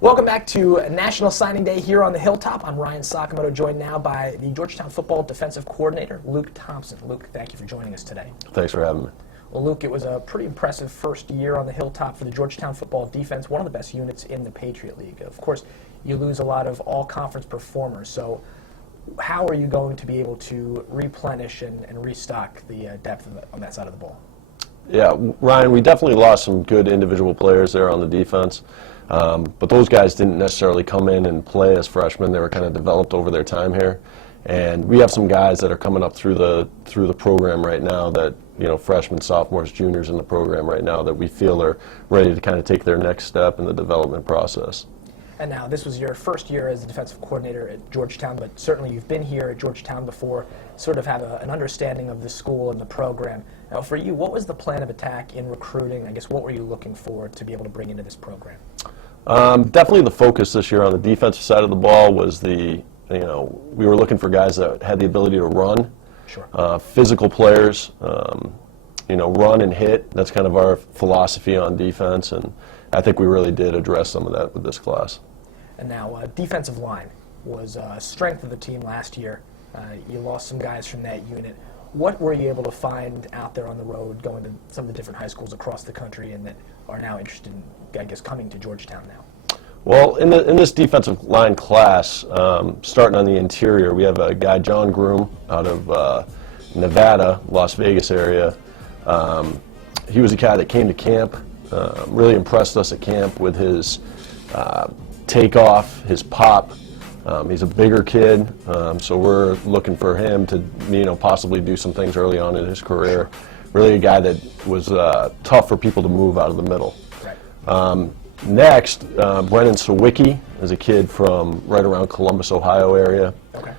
Welcome back to National Signing Day here on the Hilltop. I'm Ryan Sakamoto, joined now by the Georgetown football defensive coordinator, Luke Thompson. Luke, thank you for joining us today. Thanks for having me. Well, Luke, it was a pretty impressive first year on the Hilltop for the Georgetown football defense, one of the best units in the Patriot League. Of course, you lose a lot of all-conference performers, so how are you going to be able to replenish and restock the depth on that side of the ball? Yeah, Ryan, we definitely lost some good individual players there on the defense, but those guys didn't necessarily come in and play as freshmen. They were kind of developed over their time here, and we have some guys that are coming up through the program right now that, you know, freshmen, sophomores, juniors in the program right now that we feel are ready to kind of take their next step in the development process. And now, this was your first year as a defensive coordinator at Georgetown, but certainly you've been here at Georgetown before, sort of have an understanding of the school and the program. Now, for you, what was the plan of attack in recruiting? I guess, what were you looking for to be able to bring into this program? Definitely the focus this year on the defensive side of the ball was we were looking for guys that had the ability to run, sure. Physical players, run and hit. That's kind of our philosophy on defense, and I think we really did address some of that with this class. And now, defensive line was a strength of the team last year. You lost some guys from that unit. What were you able to find out there on the road, going to some of the different high schools across the country, and that are now interested in, I guess, coming to Georgetown now? Well, in this defensive line class, starting on the interior, we have a guy, John Groom, out of Nevada, Las Vegas area. He was a guy that came to camp, really impressed us at camp with his takeoff, his pop. He's a bigger kid, so we're looking for him to, possibly do some things early on in his career. Really a guy that was tough for people to move out of the middle. Right. Next, Brennan Sawicki is a kid from right around Columbus, Ohio area. Okay.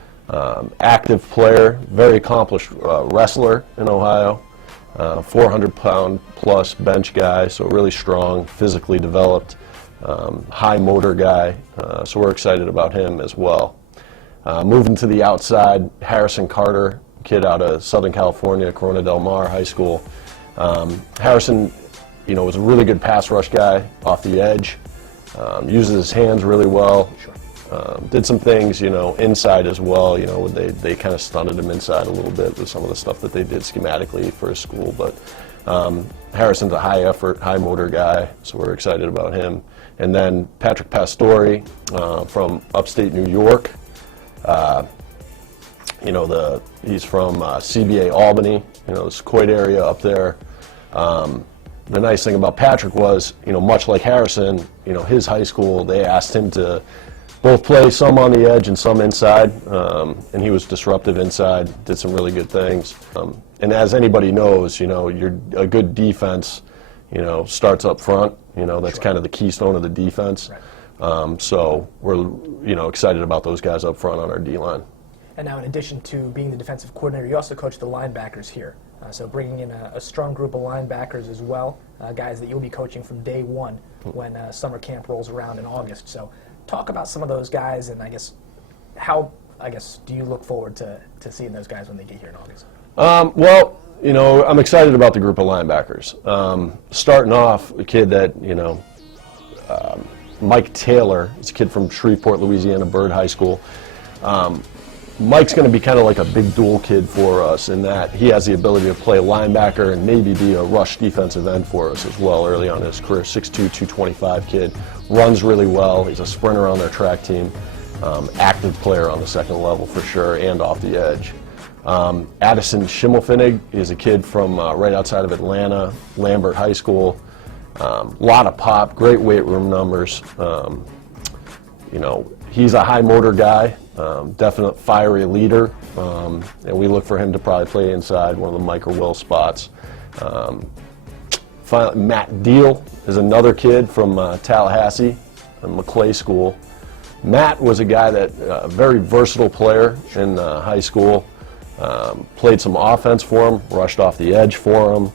Active player, very accomplished wrestler in Ohio. 400-pound plus bench guy, so really strong, physically developed, high motor guy, so we're excited about him as well. Moving to the outside, Harrison Carter, kid out of Southern California, Corona Del Mar High School. Harrison, was a really good pass rush guy off the edge, uses his hands really well. Sure. Did some things, inside as well. They kind of stunted him inside a little bit with some of the stuff that they did schematically for his school. But Harrison's a high effort, high motor guy, so we're excited about him. And then Patrick Pastore from upstate New York. He's from CBA Albany, the Sequoia area up there. The nice thing about Patrick was, much like Harrison, his high school, they asked him to both play some on the edge and some inside, and he was disruptive inside, did some really good things. And as anybody knows, a good defense, starts up front. That's Sure. kind of the keystone of the defense. Right. So we're, excited about those guys up front on our D-line. And now, in addition to being the defensive coordinator, you also coach the linebackers here. So bringing in a strong group of linebackers as well, guys that you'll be coaching from day one when summer camp rolls around in August. So talk about some of those guys, and how do you look forward to seeing those guys when they get here in August? I'm excited about the group of linebackers. Starting off, a kid that, Mike Taylor, is a kid from Shreveport, Louisiana, Byrd High School. Mike's going to be kind of like a big dual kid for us in that he has the ability to play linebacker and maybe be a rush defensive end for us as well early on in his career. 6'2", 225 kid. Runs really well. He's a sprinter on their track team. Active player on the second level for sure and off the edge. Addison Shimmelfinney is a kid from right outside of Atlanta, Lambert High School. Lot of pop, great weight room numbers. He's a high motor guy, definite fiery leader, and we look for him to probably play inside one of the Mike or Will spots. Finally, Matt Deal is another kid from Tallahassee, McClay School. Matt was a guy that, very versatile player in high school, played some offense for him, rushed off the edge for him,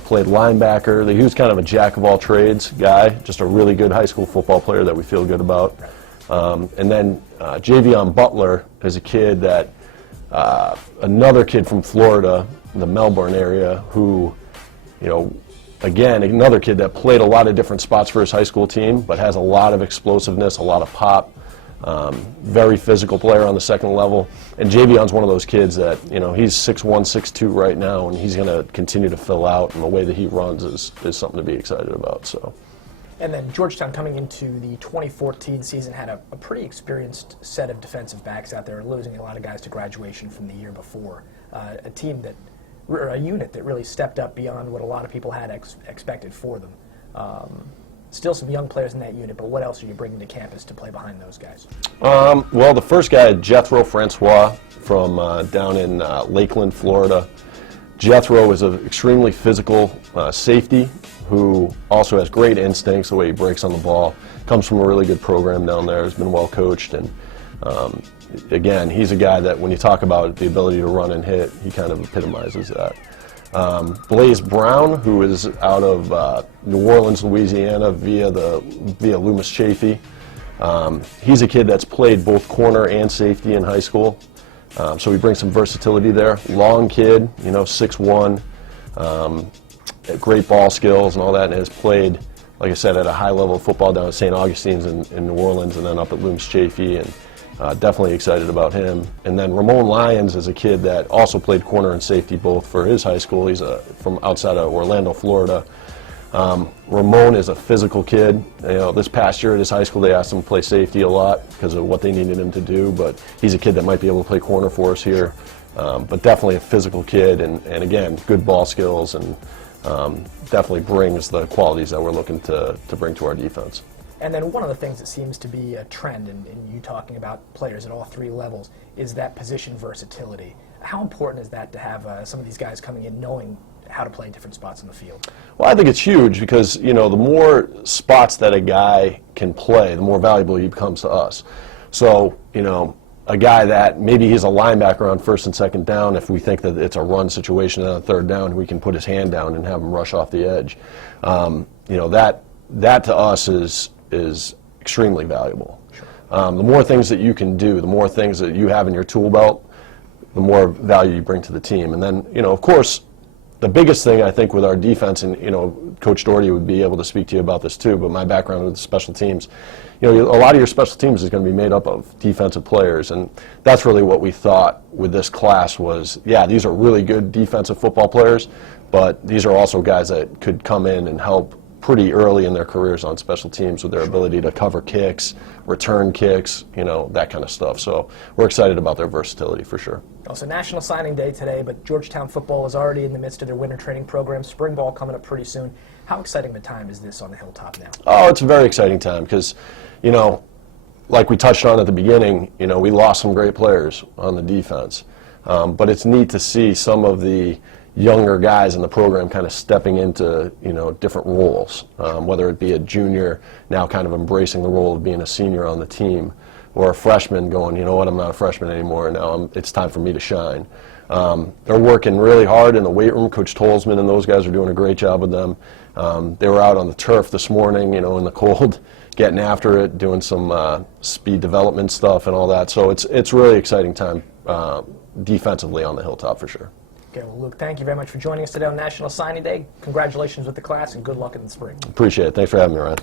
played linebacker. He was kind of a jack-of-all-trades guy, just a really good high school football player that we feel good about. And then Javion Butler is a kid that, another kid from Florida, the Melbourne area, who, again, another kid that played a lot of different spots for his high school team, but has a lot of explosiveness, a lot of pop. Very physical player on the second level. And Javion's one of those kids that, he's 6'1", 6'2" right now, and he's going to continue to fill out, and the way that he runs is something to be excited about. So. And then Georgetown, coming into the 2014 season, had a pretty experienced set of defensive backs out there, losing a lot of guys to graduation from the year before. A unit that really stepped up beyond what a lot of people had expected for them. Still some young players in that unit, but what else are you bringing to campus to play behind those guys? Well, the first guy, Jethro Francois, from down in Lakeland, Florida. Jethro is an extremely physical safety who also has great instincts, the way he breaks on the ball. Comes from a really good program down there, has been well coached, and again, he's a guy that when you talk about the ability to run and hit, he kind of epitomizes that. Blaze Brown, who is out of New Orleans, Louisiana, via Loomis Chaffee. He's a kid that's played both corner and safety in high school, so he brings some versatility there. Long kid, 6'1", great ball skills and all that, and has played, like I said, at a high level of football down at St. Augustine's in New Orleans, and then up at Loomis Chaffee, and definitely excited about him. And then Ramon Lions is a kid that also played corner and safety both for his high school. He's from outside of Orlando, Florida. Ramon is a physical kid. This past year at his high school, they asked him to play safety a lot because of what they needed him to do, but he's a kid that might be able to play corner for us here. But definitely a physical kid, and again, good ball skills, and definitely brings the qualities that we're looking to bring to our defense. And then one of the things that seems to be a trend in you talking about players at all three levels is that position versatility. How important is that to have some of these guys coming in knowing how to play different spots on the field? Well, I think it's huge because, the more spots that a guy can play, the more valuable he becomes to us. So, a guy that maybe he's a linebacker on first and second down, if we think that it's a run situation on third down, we can put his hand down and have him rush off the edge. That to us is extremely valuable. Sure. The more things that you can do, the more things that you have in your tool belt, the more value you bring to the team. And then, of course, the biggest thing I think with our defense, and Coach Doherty would be able to speak to you about this too, but my background with special teams, a lot of your special teams is going to be made up of defensive players, and that's really what we thought with this class was, yeah, these are really good defensive football players, but these are also guys that could come in and help pretty early in their careers on special teams with their ability to cover kicks, return kicks, that kind of stuff. So we're excited about their versatility for sure. Also, National Signing Day today, but Georgetown football is already in the midst of their winter training program. Spring ball coming up pretty soon. How exciting of a time is this on the Hilltop now? Oh, it's a very exciting time because, like we touched on at the beginning, we lost some great players on the defense. But it's neat to see some of the younger guys in the program kind of stepping into different roles, whether it be a junior now kind of embracing the role of being a senior on the team, or a freshman going, you know what, I'm not a freshman anymore, now it's time for me to shine. They're working really hard in the weight room. Coach Tolsman and those guys are doing a great job with them. They were out on the turf this morning, in the cold, getting after it, doing some speed development stuff and all that. So it's really exciting time defensively on the Hilltop for sure. Okay, well, Luke, thank you very much for joining us today on National Signing Day. Congratulations with the class and good luck in the spring. Appreciate it. Thanks for having me, Ryan.